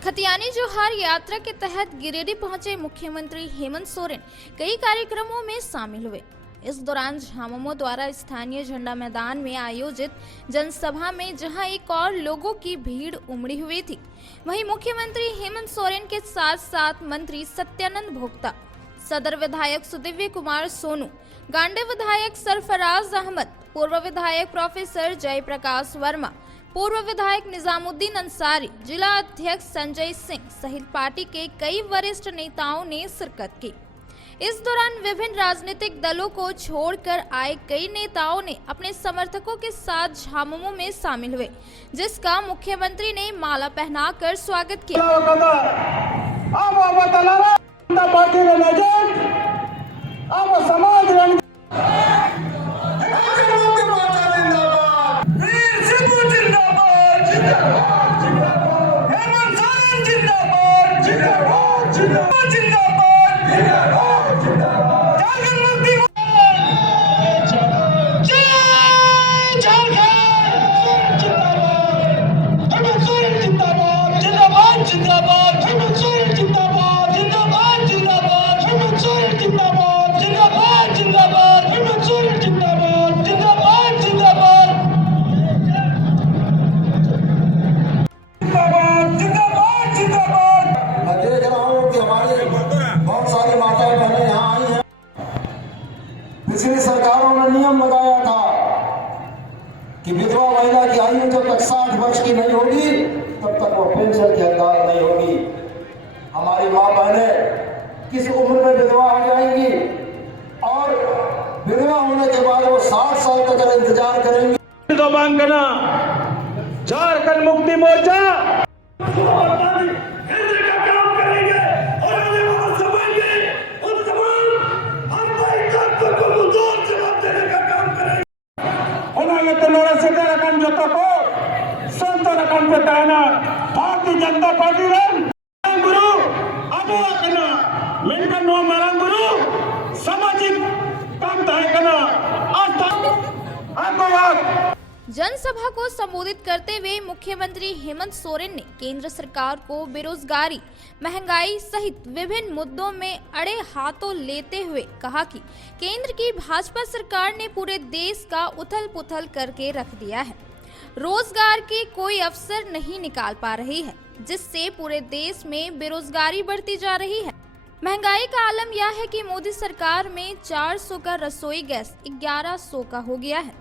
खतियानी जोहार यात्रा के तहत गिरिडीह पहुंचे मुख्यमंत्री हेमंत सोरेन कई कार्यक्रमों में शामिल हुए। इस दौरान झामुमो द्वारा स्थानीय झंडा मैदान में आयोजित जनसभा में जहां एक और लोगों की भीड़ उमड़ी हुई थी, वहीं मुख्यमंत्री हेमंत सोरेन के साथ साथ मंत्री सत्यानंद भोक्ता, सदर विधायक सुदिव्य कुमार सोनू, गांडे विधायक सरफराज अहमद, पूर्व विधायक प्रोफेसर जयप्रकाश वर्मा, पूर्व विधायक निजामुद्दीन अंसारी, जिला अध्यक्ष संजय सिंह सहित पार्टी के कई वरिष्ठ नेताओं ने शिरकत की। इस दौरान विभिन्न राजनीतिक दलों को छोड़कर आए कई नेताओं ने अपने समर्थकों के साथ झामुमो में शामिल हुए, जिसका मुख्यमंत्री ने माला पहनाकर स्वागत किया। पिछली सरकारों ने नियम लगाया था कि विधवा महिला की आयु जब तक 60 वर्ष की नहीं होगी तब तक वो पेंशन की हकदार नहीं होगी। हमारी माँ बहनें किस उम्र में विधवा हो जाएंगी और विधवा होने के बाद वो 60 साल तक इंतजार करेंगी। झारखंड मुक्ति मोर्चा भारतीय जनता पार्टी गुरु गुरु सामाजिक जनसभा को संबोधित करते हुए मुख्यमंत्री हेमंत सोरेन ने केंद्र सरकार को बेरोजगारी, महंगाई सहित विभिन्न मुद्दों में अड़े हाथों लेते हुए कहा कि केंद्र की भाजपा सरकार ने पूरे देश का उथल-पुथल करके रख दिया है। रोजगार के कोई अवसर नहीं निकाल पा रही है, जिससे पूरे देश में बेरोजगारी बढ़ती जा रही है। महंगाई का आलम यह है कि मोदी सरकार में 400 का रसोई गैस 1100 का हो गया है।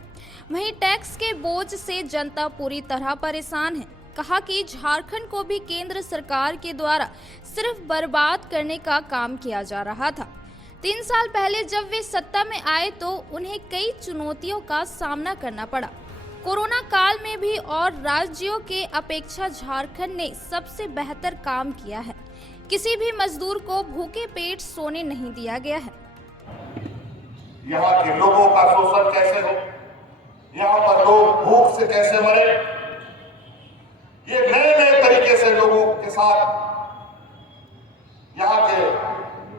वहीं टैक्स के बोझ से जनता पूरी तरह परेशान है। कहा कि झारखंड को भी केंद्र सरकार के द्वारा सिर्फ बर्बाद करने का काम किया जा रहा था। 3 साल पहले जब वे सत्ता में आए तो उन्हें कई चुनौतियों का सामना करना पड़ा। कोरोना काल में भी और राज्यों के अपेक्षा झारखंड ने सबसे बेहतर काम किया है। किसी भी मजदूर को भूखे पेट सोने नहीं दिया गया है। यहाँ के लोगों का शोषण कैसे हो, यहाँ पर लोग भूख से कैसे मरे, ये नए नए तरीके से लोगों के साथ यहाँ के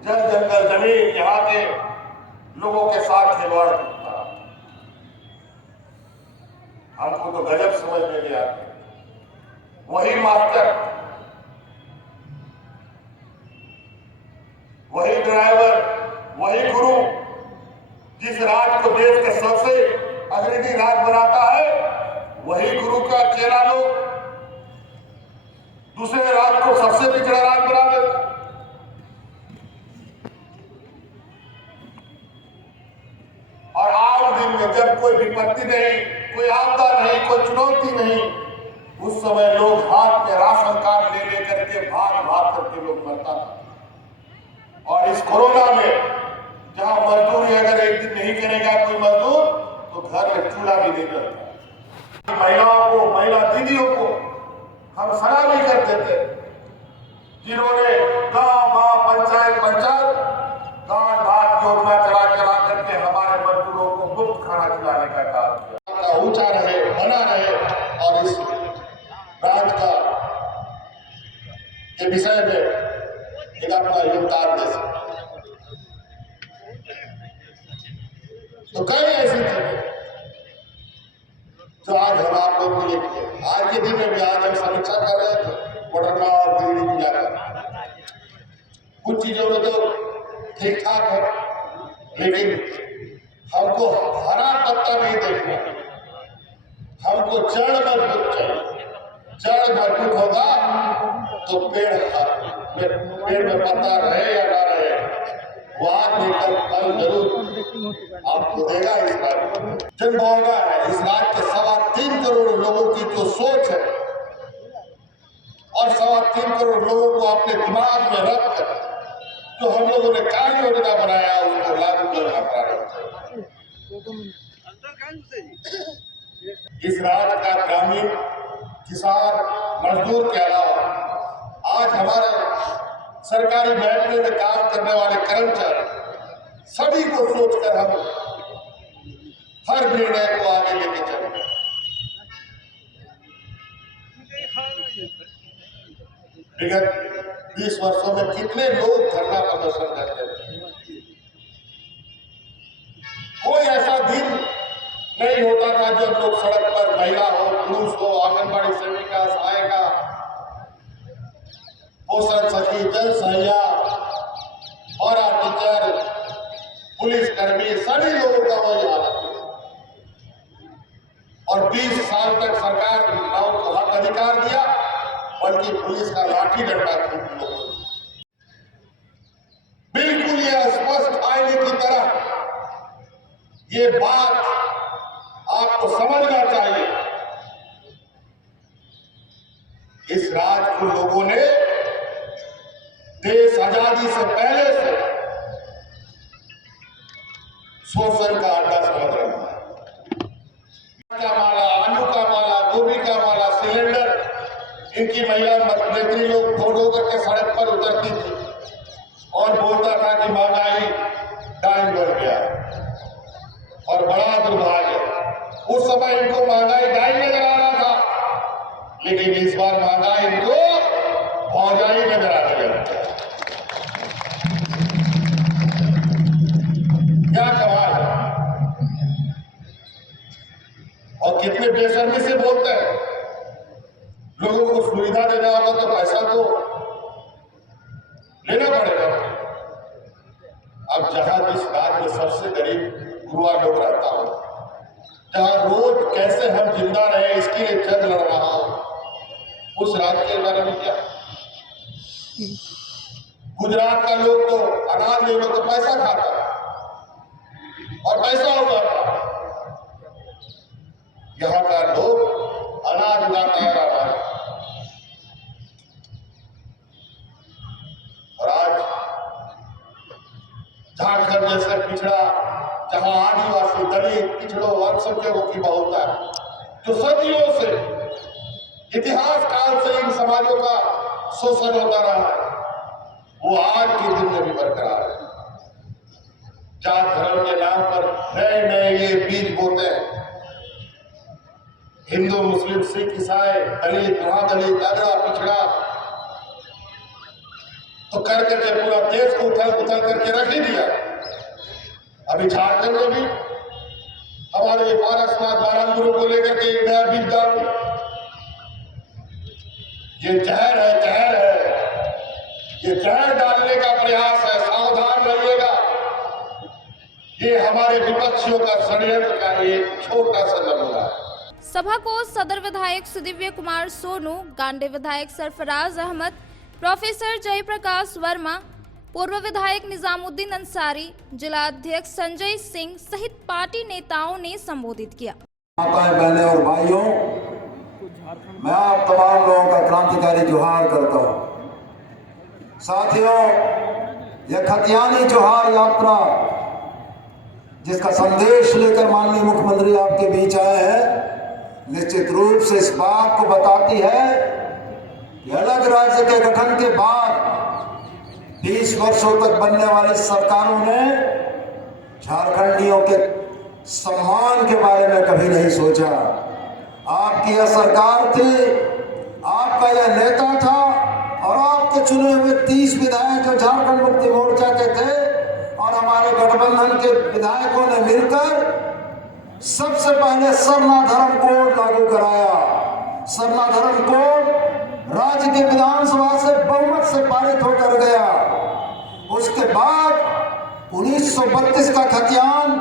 जल जंगल जमीन, यहाँ के लोगों के साथ खिलवाड़ करता। हमको तो गजब समझ में नहीं आती। वही मास्टर, वही ड्राइवर, वही गुरु जिस राज को देश के सबसे अग्रणी राज बनाता है, वही गुरु का चेला लोग दूसरे राज को सबसे पिछड़ा राज बना देता। और आज दिन में जब कोई विपत्ति नहीं, कोई आपदा नहीं, कोई चुनौती नहीं, उस समय लोग हाथ में राशन कार्ड ले लेकर के भाग भाग करके लोग मरता था। और इस कोरोना में जहां मजदूरी अगर एक दिन नहीं करेगा कोई मजदूर तो घर में चूल्हा भी नहीं करता। महिलाओं को, महिला दीदियों को हम सलाह भी करते थे, जिन्होंने गांव पंचायत दाल भात योजना चला करके हमारे मजदूरों को मुफ्त खाना खिलाने का काम किया। ऊंचा रहे, बना रहे और इस राज्य का के विषय में एक अपना योगदान दे सके। तो कई ऐसी चीजें जो आज हम आप लोगों के लिए किए। आज के दिन में भी आज हम समीक्षा कर रहे थे, वडोदरा और चीजों में तो ठीक ठाक है, लेकिन हमको हरा पत्ता नहीं देखना, हमको जड़ मजबूत चाहिए। जड़ मजबूत होगा तो पेड़ में पत्ता रहे या ना रहे, वो आज लेकर फल जरूर आपको देगा। इस बात जनभावना है, इस राज्य के 3.25 करोड़ लोगों की जो सोच है और 3.25 करोड़ लोगों को अपने दिमाग में रखकर जो हम लोगों ने कार्य योजना बनाया उसको लागू करना प्रारंभ किया। इस राज्य का ग्रामीण किसान मजदूर के अलावा आज हमारे सरकारी महकमे में काम करने वाले कर्मचारी सभी को सोचकर हम हर निर्णय को आगे लेके चलेंगे। विगत 20 वर्षों में कितने लोग धरना प्रदर्शन करते हैं, कोई ऐसा दिन नहीं होता था जब लोग सड़क पर, महिला हो, पुरुष हो, आंगनबाड़ी सेविका, सहायिका, पोषण सखी, जल सहिया, पारा टीचर, पुलिस कर्मी, सभी लोगों का वही हालत है। और 20 साल तक सरकार को हक अधिकार दिया, बल्कि पुलिस का लाठी डंडा खूब लोगों ने। बिल्कुल ये स्पष्ट आईने की तरह ये बात आपको समझना चाहिए। इस राज्य को लोगों ने देश आजादी से पहले से शोषण का अड्डा समझ रहा है। का माला, आलू का माला, गोभी का माला, सिलेंडर, इनकी महिला नेत्री लोग फोटो करके सड़क पर उतरती थी और बोलता था कि महंगाई डाइन बढ़ गया। और बड़ा दुर्भाग्य, उस समय इनको महंगाई डाइन नजर आ रहा था, लेकिन इस बार महंगाई इनको भौजाई नजर आ रही है। क्या कमाल है, और कितने बेशर्मी से बोलते हैं। लोगों को सुविधा देना होगा तो पैसा तो लेना पड़ेगा। अब जहां जिस राज्य में सबसे गरीब गुरुआ लोग रहता हो, जहां रोज कैसे हम जिंदा रहे इसके लिए जंग लड़ रहा हो, उस राज्य के बारे में क्या। गुजरात का लोग तो अनाज ले लो तो पैसा खाता और पैसा उगाता, यहाँ का लोग अनाज उगाता है। और आज झारखंड जैसे पिछड़ा, जहां आदिवासी, दलित, पिछड़ों, अल्पसंख्यकों की बहुलता है, जो सदियों से इतिहास काल से इन समाजों का शोषण होता रहा है, वो आज के दिन में भी बरकरार है। जात धर्म के नाम पर नए नए ये बीज बोते हैं। हिंदू, मुस्लिम, सिख, ईसाई, दलित, महादलित, अगड़ा, पिछड़ा, तो कर करके पूरा देश को उथल पुथल करके रख ही दिया। अभी झारखंड में भी हमारे पारसनाथ बारंगुरु को लेकर के एक नया बीज डाल, ये जहर है, जहर है, ये जहर डालने का प्रयास है। सावधान रहिएगा, ये हमारे विपक्षियों का षड्यंत्र का एक छोटा सा नमूना है। सभा को सदर विधायक सुदिव्य कुमार सोनू, गांडे विधायक सरफराज अहमद, प्रोफेसर जयप्रकाश वर्मा, पूर्व विधायक निजामुद्दीन अंसारी, जिला अध्यक्ष संजय सिंह सहित पार्टी नेताओं ने संबोधित किया। माताएं, बहनें और भाइयों, मैं आप तमाम लोगों का क्रांतिकारी जोहार करता हूं। साथियों, यह खतियानी जोहार यात्रा जिसका संदेश लेकर माननीय मुख्यमंत्री आपके बीच आए हैं, निश्चित रूप से इस बात को बताती है कि अलग राज्य के गठन के बाद 20 वर्षों तक बनने वाली सरकारों ने झारखंडियों के सम्मान के बारे में कभी नहीं सोचा। आपकी यह सरकार थी, आपका यह नेता था और आपके चुने हुए 30 विधायक जो झारखंड मुक्ति मोर्चा के थे और हमारे गठबंधन के विधायकों ने मिलकर सबसे पहले सरना धर्म कोड लागू कराया। सरना धर्म कोड राज्य के विधानसभा से बहुमत से पारित होकर गया। 1932 का खतियान,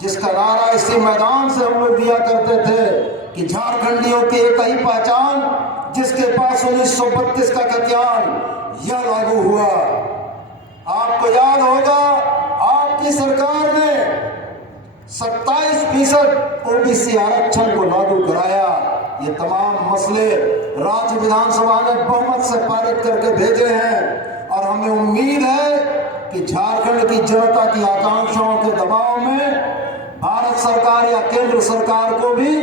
जिसका नारा इसी मैदान से हम लोग दिया करते थे कि झारखंडियों की एक ही पहचान, जिसके पास 1932 का खतियान, यह लागू हुआ। आपको याद होगा आपकी सरकार ने 27% ओबीसी आरक्षण को लागू कराया। ये तमाम मसले राज्य विधानसभा ने बहुमत से पारित करके भेजे हैं और हमें उम्मीद है कि झारखंड की जनता की आकांक्षाओं के दबाव में भारत सरकार या केंद्र सरकार को भी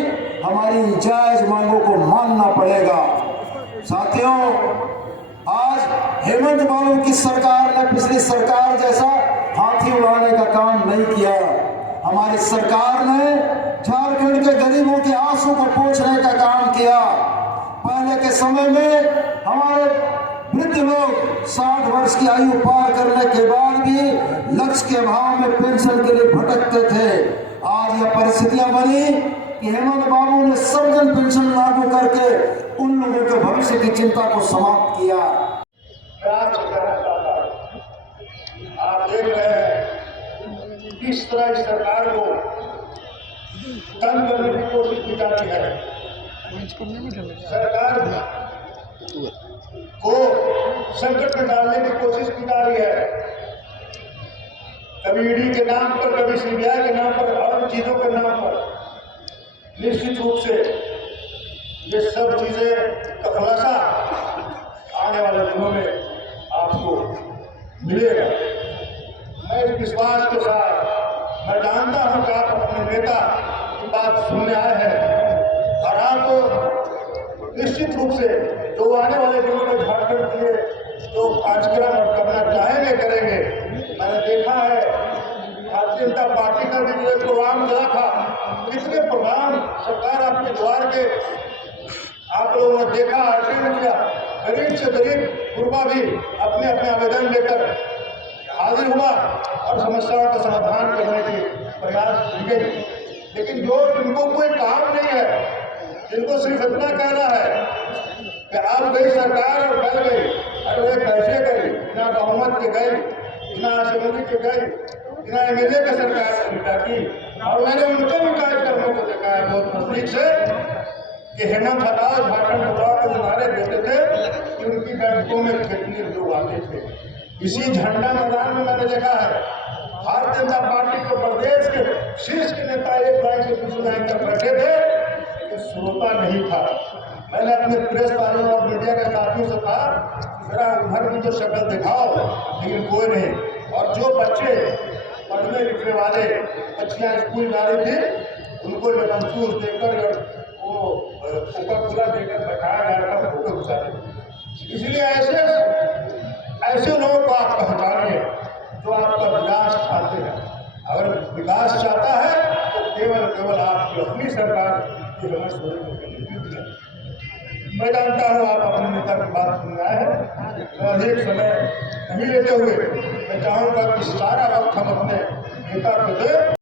हमारी जायज मांगों को मानना पड़ेगा। साथियों, आज हेमंत बाबू की सरकार ने पिछली सरकार जैसा हाथी उड़ाने का काम नहीं किया। हमारी सरकार ने झारखंड के गरीबों के आंसू को पोंछने का काम किया। पहले के समय में हमारे वृद्ध लोग 60 वर्ष की आयु पार करने के बाद भी लक्ष्य के अभाव में पेंशन के लिए भटकते थे। आज यह परिस्थितियां बनी कि हेमंत बाबू ने सबजन पेंशन लागू करके उन लोगों के भविष्य की चिंता को समाप्त किया। आप देख रहे हैं किस तरह इस सरकार को तंग करने की कोशिश की जाती है। सरकार को संकट में डालने की कोशिश की जा रही है, कभी ईडी के नाम पर, कभी सीबीआई के नाम पर, और चीजों के नाम पर। निश्चित रूप से ये सब चीजें का खुलासा आने वाले दिनों में आपको मिलेगा। मैं इस विश्वास के साथ, मैं जानता हूं कि आप अपने नेता की बात सुनने आए हैं और आप निश्चित रूप से जो आने वाले दिनों में झारखंड के लिए जो कार्यक्रम करना चाहेंगे करेंगे। मैंने देखा है भारतीय जनता पार्टी का भी जो प्रोग्राम चला था, कितने प्रोग्राम सरकार आपके द्वार के आप लोगों ने देखा, अटेंड किया। गरीब से गरीब गुरबा भी अपने अपने आवेदन लेकर हाजिर हुआ और समस्याओं का समाधान करने के प्रयास की गई। लेकिन जो जिनको कोई काम नहीं है, जिनको सिर्फ इतना कहना है कि आप गई सरकार और फैल गई, अरे वे कैसे गई, बिना बहुमत के गई, बिना असेंबली के गई, बिना एमएलए के सरकार निकाल की। और मैंने उनके भी कार्यक्रमों को देखा है बहुत नजदीक से कि हेमंत हटाओ झारखंड बचाओ के नारे देते थे कि उनकी बैठकों में कितने लोग आते थे। इसी झंडा मैदान में मैंने देखा है भारतीय जनता पार्टी के प्रदेश के शीर्ष के नेता एक लाइन से दूसरी लाइन तक बैठे थे, लेकिन श्रोता नहीं था। मैंने अपने प्रेस वालों और मीडिया के साथियों से कहा जरा उधर की जो शक्ल दिखाओ, लेकिन कोई नहीं। और जो बच्चे पढ़ने लिखने वाले बच्चियां स्कूल जा रही थी, उनको लमसूस देकर वो ऊपर खुला देकर बैठाया जा रहा था, फोटो खिंचा रहे। इसलिए ऐसे लोगों को आप पहचानिए जो आपका विकास चाहते हैं। अगर विकास चाहता है तो केवल आपकी अपनी सरकार की हेमंत सोरेन को नेतृत्व है। मैं जानता हूँ आप अपने नेता की बात सुन रहे हैं, तो अधिक समय नहीं लेते हुए मैं चाहूँगा कि सारा वक्त हम अपने नेता को दें।